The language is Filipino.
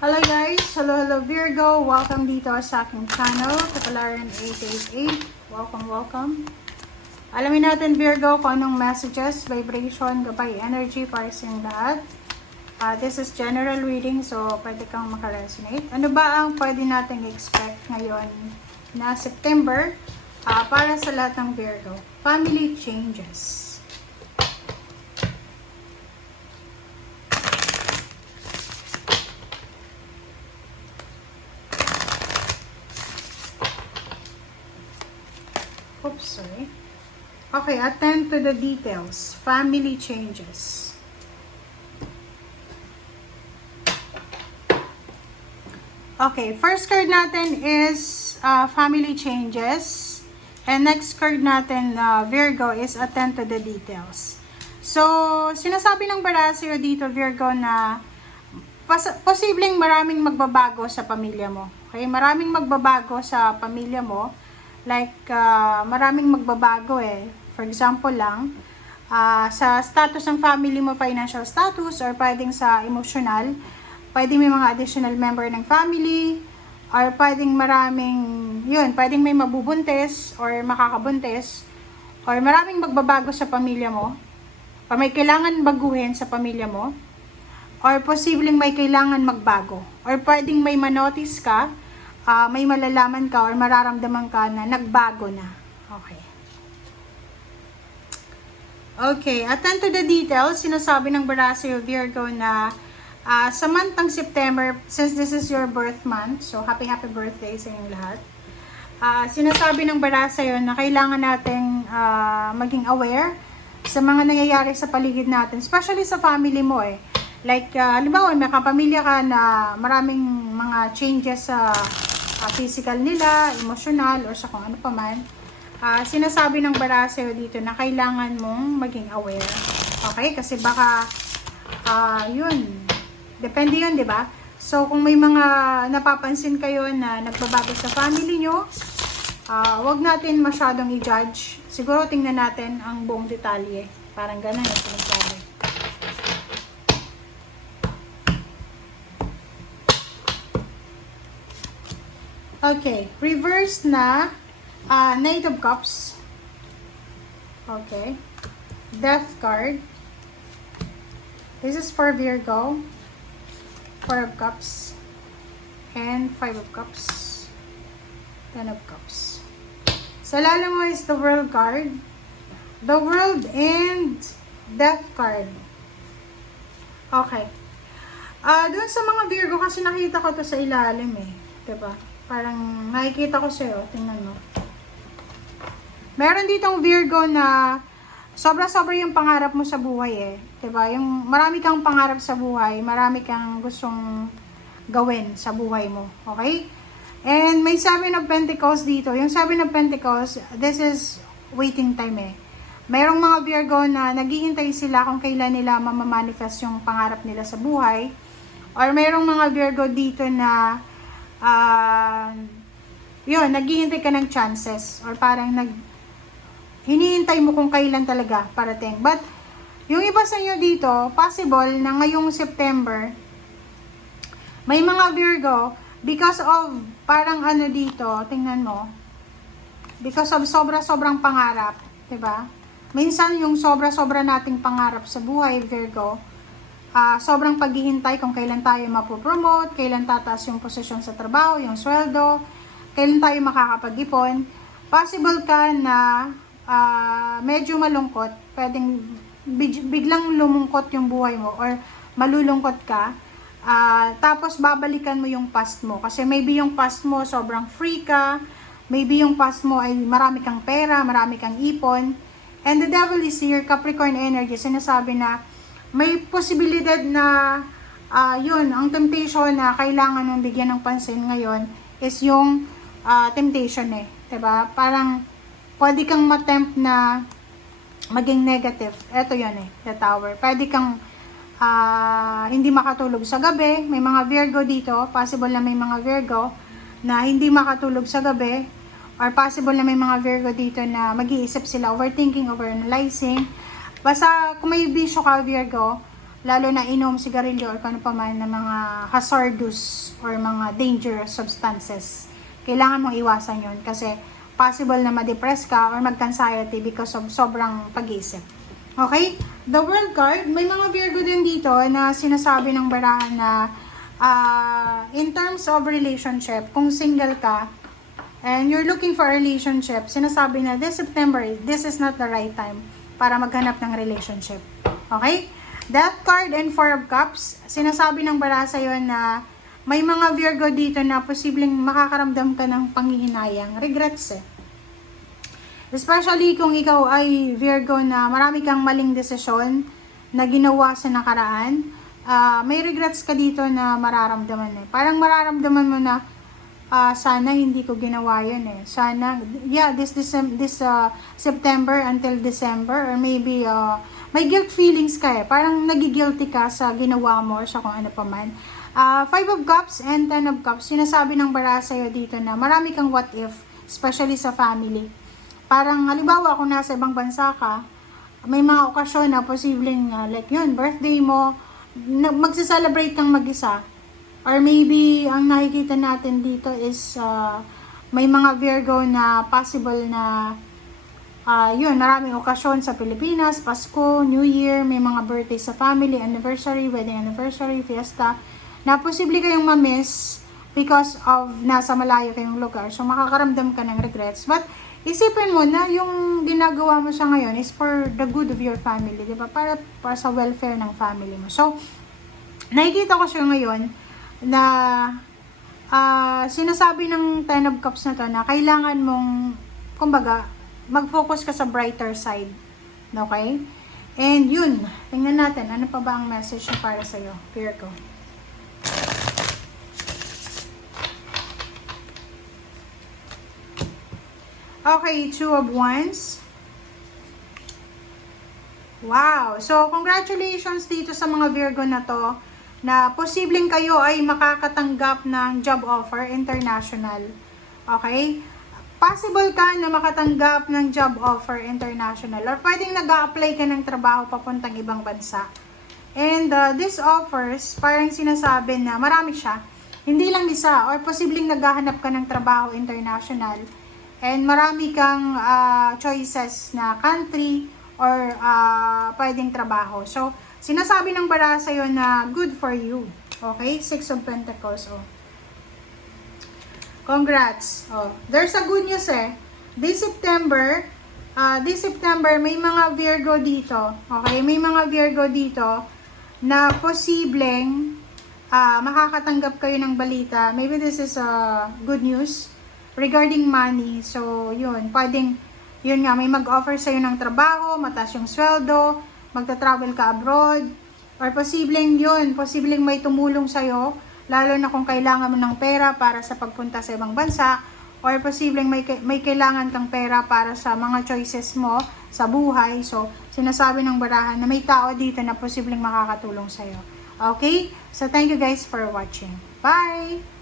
Hello guys! Hello Virgo! Welcome dito sa aking channel, Kapalaran 888. Welcome. Alamin natin Virgo kung anong messages, vibration, gabay, energy para sa inyong lahat. This is general reading, so pwede kang makaresonate. Ano ba ang pwede nating expect ngayon na September para sa lahat ng Virgo? Family changes. Oops, sorry. Okay, attend to the details. Family changes. Okay, first card natin is family changes. And next card natin, Virgo, is attend to the details. So, sinasabi ng Barasyo dito, Virgo, na posibleng maraming magbabago sa pamilya mo. Okay, maraming magbabago sa pamilya mo. Like, maraming magbabago eh. For example lang, sa status ng family mo, financial status, or pwedeng sa emotional, pwedeng may mga additional member ng family, or pwedeng pwedeng may mabubuntis, or makakabuntis, or maraming magbabago sa pamilya mo, or may kailangan baguhin sa pamilya mo, or posibleng may kailangan magbago, or pwedeng may manotice ka, may malalaman ka or mararamdaman ka na nagbago na. Okay, attend to the details. Sinasabi ng Barasyo Virgo na sa month ng September, since this is your birth month, so happy birthday sa inyong lahat. Sinasabi ng Barasyo na kailangan nating maging aware sa mga nangyayari sa paligid natin, especially sa family mo eh. Like, halimbawa, may kapamilya ka na maraming mga changes sa physical nila, emotional, or sa kung ano pa man. Sinasabi ng Barasyo dito na kailangan mong maging aware. Okay? Kasi baka, depende yun, di ba? So, kung may mga napapansin kayo na nagbabago sa family nyo, wag natin masyadong i-judge. Siguro tingnan natin ang buong detalye. Parang ganun yung sinasabi. Okay, reverse na Knight of Cups. Okay. Death card. This is for Virgo. 4 of Cups. And 5 of Cups. 10 of Cups. Sa lalim mo is the World card. The World and Death card. Okay. Doon sa mga Virgo, kasi nakita ko to sa ilalim eh. Diba? Parang nakikita ko sa'yo. Tingnan mo. Meron ditong Virgo na sobra-sobra yung pangarap mo sa buhay eh. Diba? Yung marami kang pangarap sa buhay, marami kang gustong gawin sa buhay mo. Okay? And may 7 of Pentacles dito. Yung 7 of Pentacles, this is waiting time eh. Merong mga Virgo na naghihintay sila kung kailan nila mamamanifest yung pangarap nila sa buhay. Or merong mga Virgo dito na naghihintay ka ng chances or parang hinihintay mo kung kailan talaga parating. But yung iba sa inyo dito, possible na ngayong September may mga Virgo because of parang dito, tingnan mo, because of sobrang pangarap, 'di ba? Minsan yung sobra nating pangarap sa buhay, Virgo, sobrang paghihintay kung kailan tayo mapopromote, kailan tataas yung posisyon sa trabaho, yung sweldo, kailan tayo makakapag-ipon. Possible ka na medyo malungkot, pwedeng biglang lumungkot yung buhay mo or malulungkot ka, tapos babalikan mo yung past mo. Kasi maybe yung past mo sobrang free ka, maybe yung past mo ay marami kang pera, marami kang ipon. And the devil is here, Capricorn energy, sinasabi na may posibilidad na ang temptation na kailangan mong bigyan ng pansin ngayon is yung temptation eh. 'Di ba? Parang pwede kang matempt na maging negative. Ito 'yan eh, the Tower. Pwede kang hindi makatulog sa gabi. May mga Virgo dito, possible na may mga Virgo na hindi makatulog sa gabi, or possible na may mga Virgo dito na mag-iisip sila, overthinking, overanalyzing. Basta kung may bisyo ka, Virgo, lalo na inom, sigarilyo, or kung ano pa man na mga hazardous or mga dangerous substances. Kailangan mong iwasan yon kasi possible na ma-depress ka or mag-anxiety because of sobrang pag-iisip. Okay? The World card, may mga Virgo din dito na sinasabi ng barahan na in terms of relationship, kung single ka, and you're looking for a relationship, sinasabi na this September, this is not the right time para maghanap ng relationship. Okay? Death card and Four of Cups, sinasabi ng baraha sa'yo na may mga Virgo dito na posibleng makakaramdam ka ng panghihinayang, regrets eh. Especially kung ikaw ay Virgo na marami kang maling desisyon na ginawa sa nakaraan, may regrets ka dito na mararamdaman eh. Parang mararamdaman mo na, sana hindi ko ginawa yun eh. Sana, this September until December, or maybe may guilt feelings ka eh. Parang nagigilty ka sa ginawa mo or sa kung ano pa man. Five of Cups and Ten of Cups, sinasabi ng baraha sa'yo dito na marami kang what if, especially sa family. Parang halimbawa kung nasa ibang bansa ka, may mga okasyon na posibleng like yun, birthday mo, magse-celebrate kang mag-isa. Or maybe ang nakikita natin dito is may mga Virgo na possible na yun, maraming okasyon sa Pilipinas, Pasko, New Year, may mga birthday sa family, anniversary, wedding anniversary, fiesta, na posible kayong ma-miss because of nasa malayo kayong lugar. So, makakaramdam ka ng regrets. But, isipin mo na yung ginagawa mo sa ngayon is for the good of your family, di ba? Para sa welfare ng family mo. So, nakikita ko siya ngayon na sinasabi ng Ten of Cups na to na kailangan mong, kumbaga, mag-focus ka sa brighter side. Okay? And yun, tingnan natin, ano pa ba ang message niya para sa'yo, Virgo? Okay, Two of Wands. Wow! So, congratulations dito sa mga Virgo na to, na posibleng kayo ay makakatanggap ng job offer international. Okay? Possible ka na makatanggap ng job offer international, or pwedeng nag-a-apply ka ng trabaho papuntang ibang bansa. And these offers, parang sinasabi na marami siya. Hindi lang isa, or posibleng naghahanap ka ng trabaho international. And marami kang choices na country or pwedeng trabaho. So, sinasabi ng baraha sa'yo na good for you. Okay? Six of Pentacles. Oh. Congrats. Oh, there's a good news eh. This September, may mga Virgo dito. Okay? May mga Virgo dito na posibleng makakatanggap kayo ng balita. Maybe this is good news regarding money. So, yun. Pwedeng, yun nga, may mag-offer sa'yo ng trabaho, mataas yung sweldo, magta-travel ka abroad, or posibleng yun, posibleng may tumulong sa'yo, lalo na kung kailangan mo ng pera para sa pagpunta sa ibang bansa, or posibleng may kailangan kang pera para sa mga choices mo sa buhay. So, sinasabi ng barahan na may tao dito na posibleng makakatulong sa'yo. Okay? So, thank you guys for watching. Bye!